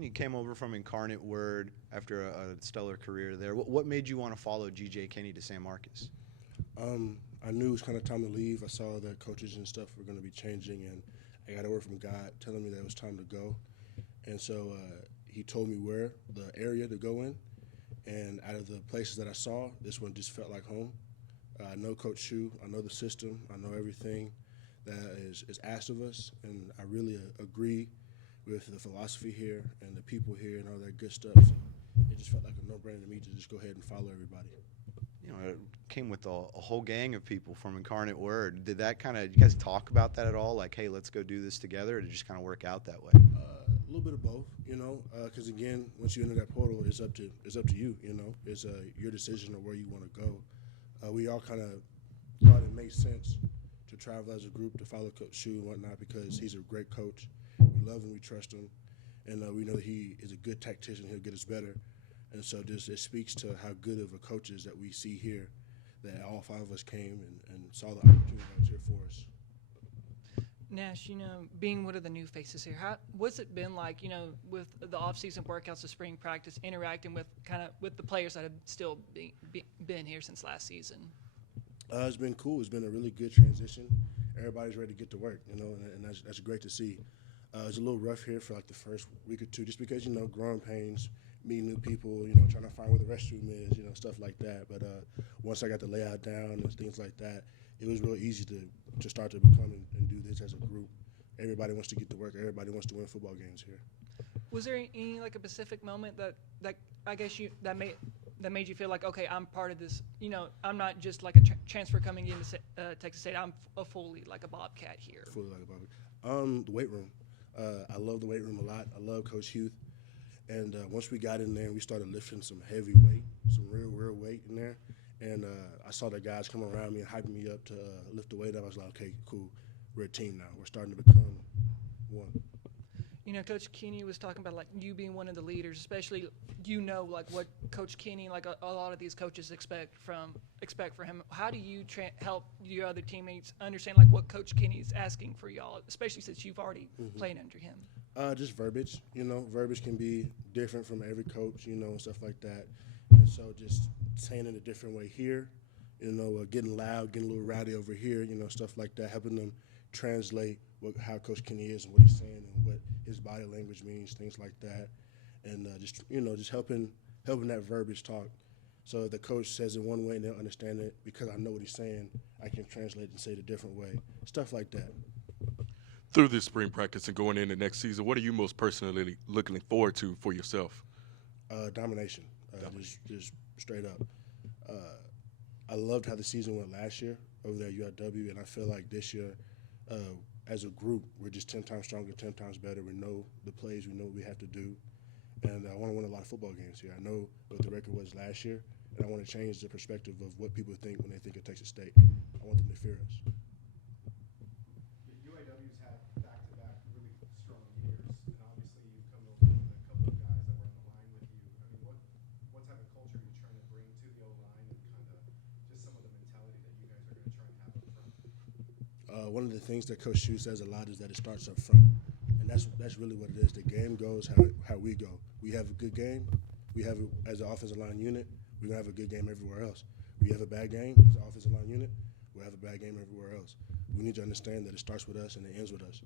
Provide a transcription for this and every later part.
You came over from Incarnate Word after a stellar career there. What made you want to follow G.J. Kinne to San Marcos? I knew it was kind of time to leave. I saw that coaches and stuff were going to be changing, and I got a word from God telling me that it was time to go. And so he told me where, the area to go in. And out of the places that I saw, this one just felt like home. I know Coach Shu. I know the system. I know everything that is asked of us. And I really agree with the philosophy here and the people here and all that good stuff. So it just felt like a no-brainer to me to just go ahead and follow everybody. You know, it came with a whole gang of people from Incarnate Word. Did that kind of, you guys talk about that at all? Like, hey, let's go do this together, or did it just kind of work out that way? A little bit of both, you know, because again, once you enter that portal, it's up to you, you know. It's your decision of where you want to go. We all kind of thought it made sense to travel as a group to follow Coach Shu and whatnot because he's a great coach. We love him, we trust him, and we know that he is a good tactician. He'll get us better. And so it speaks to how good of a coach is that we see here, that all five of us came and saw the opportunity that was here for us. Nash, you know, being one of the new faces here, what's it been like, you know, with the off-season workouts, the spring practice, interacting with with the players that have still been here since last season? It's been cool. It's been a really good transition. Everybody's ready to get to work, you know, and that's great to see. It was a little rough here for like the first week or two, just because, you know, growing pains, meeting new people, you know, trying to find where the restroom is, you know, stuff like that. But once I got the layout down and things like that, it was real easy to start to become and do this as a group. Everybody wants to get to work. Everybody wants to win football games here. Was there any like a specific moment that I guess that made you feel like, okay, I'm part of this? You know, I'm not just like a transfer coming into Texas State. I'm fully like a Bobcat here. Fully like a Bobcat. The weight room. I love the weight room a lot. I love Coach Hugh. And once we got in there and we started lifting some heavy weight, some real weight in there, and I saw the guys come around me and hyping me up to lift the weight up. I was like, okay, cool. We're a team now. We're starting to become one. You know, Coach Kinne was talking about like you being one of the leaders, especially you know like what Coach Kinne, like a lot of these coaches expect from him. How do you help your other teammates understand like what Coach Kinne is asking for y'all, especially since you've already played under him? Just verbiage. You know, verbiage can be different from every coach, you know, and stuff like that. And so just saying it a different way here, you know, getting loud, getting a little rowdy over here, you know, stuff like that, helping them translate how Coach Kinne is and what he's saying and what his body language means, things like that. And just, you know, just helping that verbiage talk. So if the coach says it one way and they'll understand it because I know what he's saying, I can translate and say it a different way, stuff like that. Through this spring practice and going into next season, what are you most personally looking forward to for yourself? Domination. Just straight up. I loved how the season went last year over there at UIW, and I feel like this year, as a group, we're just 10 times stronger, 10 times better. We know the plays, we know what we have to do, and I want to win a lot of football games here. I know what the record was last year, and I want to change the perspective of what people think when they think of Texas State. I want them to fear us. UIW's had back-to-back really strong years, and obviously you've come over with a couple of guys that were on the line with you. I mean, what type of culture are you trying to bring to the O-line and kind of just some of the mentality that you guys are going to try and have up front? One of the things that Coach Shu says a lot is that it starts up front, and that's really what it is. The game goes how we go. We have a good game. We have as an offensive line unit, we're going to have a good game everywhere else. We have a bad game as an offensive line unit, we'll have a bad game everywhere else. We need to understand that it starts with us and it ends with us.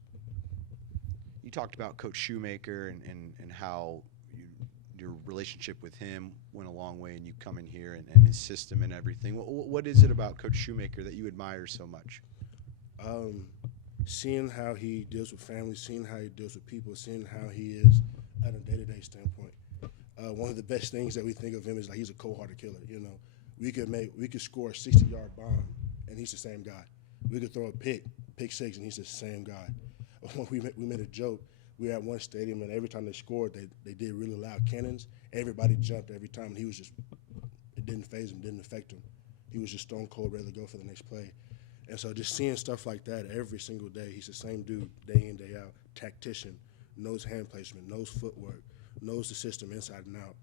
You talked about Coach Shoemaker and how your relationship with him went a long way, and you come in here and his system and everything. What is it about Coach Shoemaker that you admire so much? Seeing how he deals with families, seeing how he deals with people, seeing how he is at a day-to-day standpoint. One of the best things that we think of him is like he's a cold-hearted killer. You know, we could score a 60-yard bomb, and he's the same guy. We could throw a pick six, and he's the same guy. We made a joke. We were at one stadium, and every time they scored, they did really loud cannons. Everybody jumped every time, and he was just – it didn't faze him, didn't affect him. He was just stone cold, ready to go for the next play. And so just seeing stuff like that every single day, he's the same dude day in, day out, tactician, knows hand placement, knows footwork, knows the system inside and out.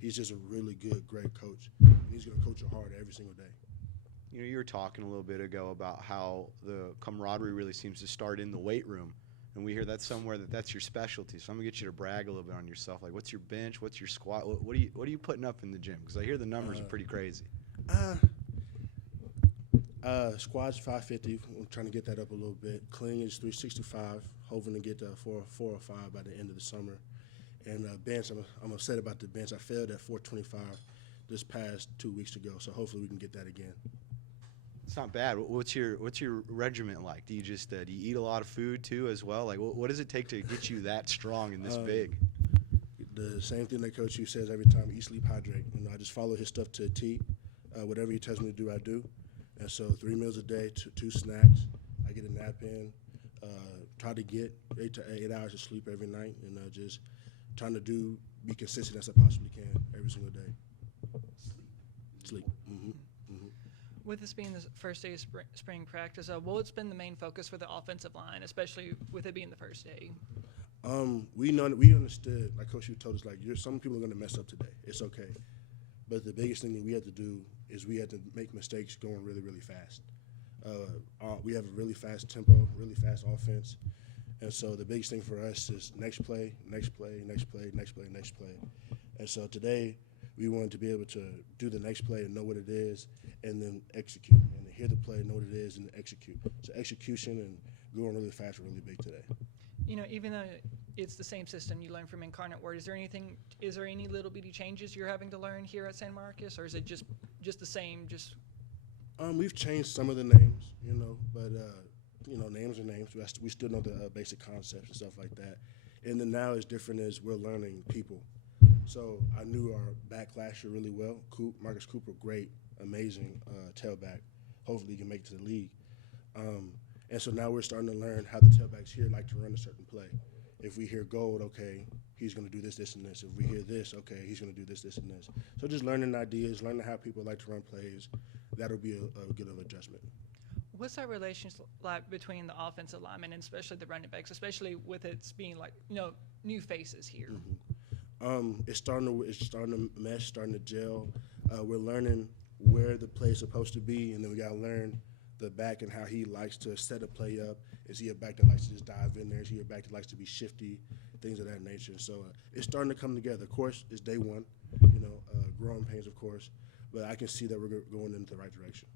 He's just a really good, great coach. And he's going to coach you hard every single day. You were talking a little bit ago about how the camaraderie really seems to start in the weight room. and we hear that's somewhere that's your specialty. So I'm gonna get you to brag a little bit on yourself. Like, what's your bench? What's your squat? What are you putting up in the gym? Because I hear the numbers are pretty crazy. Squat's 550. I'm trying to get that up a little bit. Clean is 365. Hoping to get to 405 by the end of the summer. And bench, I'm upset about the bench. I failed at 425 this past 2 weeks ago. So hopefully we can get that again. It's not bad. What's your regiment like? Do you just do you eat a lot of food too as well? Like, what does it take to get you that strong and this big? The same thing that Coach Hugh says every time: eat, sleep, hydrate. You know, I just follow his stuff to a T. Whatever he tells me to do, I do. And so 3 meals a day, two snacks. I get a nap in. Try to get 8 to 8 hours of sleep every night, and just trying to be consistent as I possibly can every single day. Sleep. Mm-hmm. With this being the first day of spring practice, what's been the main focus for the offensive line, especially with it being the first day? We understood, like Coach Hugh told us, like some people are going to mess up today. It's okay. But the biggest thing that we had to do is we had to make mistakes going really, really fast. We have a really fast tempo, really fast offense. And so the biggest thing for us is next play, next play, next play, next play, next play. And so today we wanted to be able to do the next play and know what it is and then execute. And then hear the play, know what it is, and then execute. So execution and going really fast are really big today. You know, even though it's the same system you learn from Incarnate Word, is there any little bitty changes you're having to learn here at San Marcos, or is it just the same? We've changed some of the names, but names are names. We still know the basic concepts and stuff like that. And then now it's different as we're learning people. So I knew our back last year really well. Marcus Cooper, great, amazing tailback. Hopefully he can make it to the league. And so now we're starting to learn how the tailbacks here like to run a certain play. If we hear gold, okay, he's going to do this, this, and this. If we hear this, okay, he's going to do this, this, and this. So just learning ideas, learning how people like to run plays, that'll be a good of adjustment. What's that relationship like between the offensive linemen and especially the running backs, especially with it being like, new faces here? Mm-hmm. It's starting to mesh, starting to gel. We're learning where the play is supposed to be, and then we got to learn the back and how he likes to set a play up. Is he a back that likes to just dive in there? Is he a back that likes to be shifty? Things of that nature. So it's starting to come together. Of course, it's day one, growing pains, of course, but I can see that we're going in the right direction.